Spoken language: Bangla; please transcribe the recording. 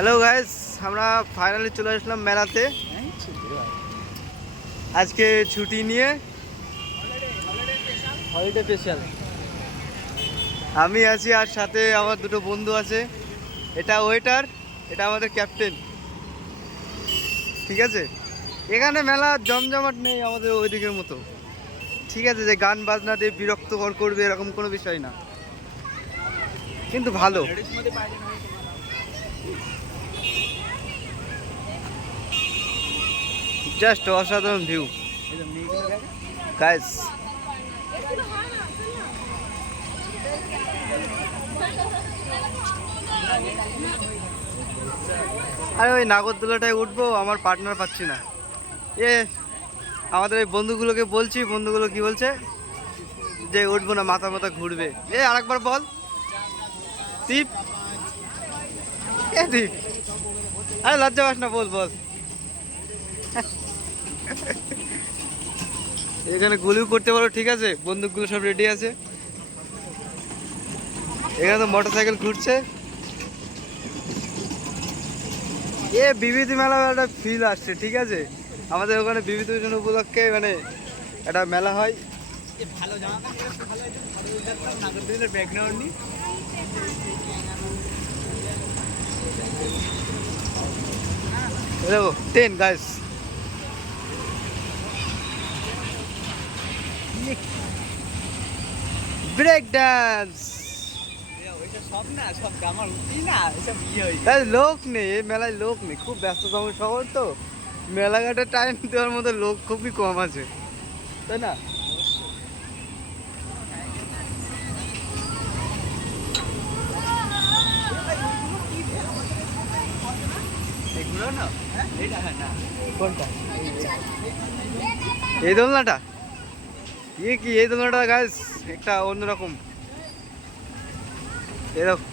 হ্যালো গাইস, আমরা ফাইনালি চলে আসলাম মেলাতে। আজকে ছুটি নিয়ে হলিডে স্পেশাল আমি আছি, আর সাথে আমার দুটো বন্ধু আছে। এটা ওয়েটার, এটা আমাদের ক্যাপ্টেন। ঠিক আছে, এখানে মেলা জমজমাট নেই আমাদের ওই দিকের মতো। ঠিক আছে, যে গান বাজনা দিয়ে বিরক্তকর করবে এরকম কোনো বিষয় না, কিন্তু ভালো। জাস্ট অসাধারণ ভিউ গাইস। আরে ওই নাগরদোলাটায় উঠবো, আমার পার্টনার পাচ্ছি না। এ আমাদের এই বন্ধুগুলোকে বলছি, বন্ধুগুলো কি বলছে যে উঠবো না, মাথা মাথা ঘুরবে। আরেকবার বল টিপ। ঠিক, আরে লজ্জা পাস না, বল বল। এখানে গুলিও করতে পারো, ঠিক আছে, বন্দুকগুলো সব রেডি আছে। এখানে তো মোটর সাইকেল ঘুরছে। বিভূতি মেলা একটা ফিল আসছে, ঠিক আছে। আমাদের ওখানে বিভূতিভূষণ উপলক্ষে মানে একটা মেলা হয়। ভালো ব্যাকগ্রাউন্ড নি দেখো 10 গাইস। ব্রেক ডান্স লোক নেই, এই মেলায় লোক নেই, খুব ব্যস্ততম শহর তো। মেলাঘাটে টাইম দেওয়ার মতো লোক খুবই কম আছে, তাই না? এই দোলনাটা কি, এই দোলনাটা গাইস একটা অন্যরকম। এরকম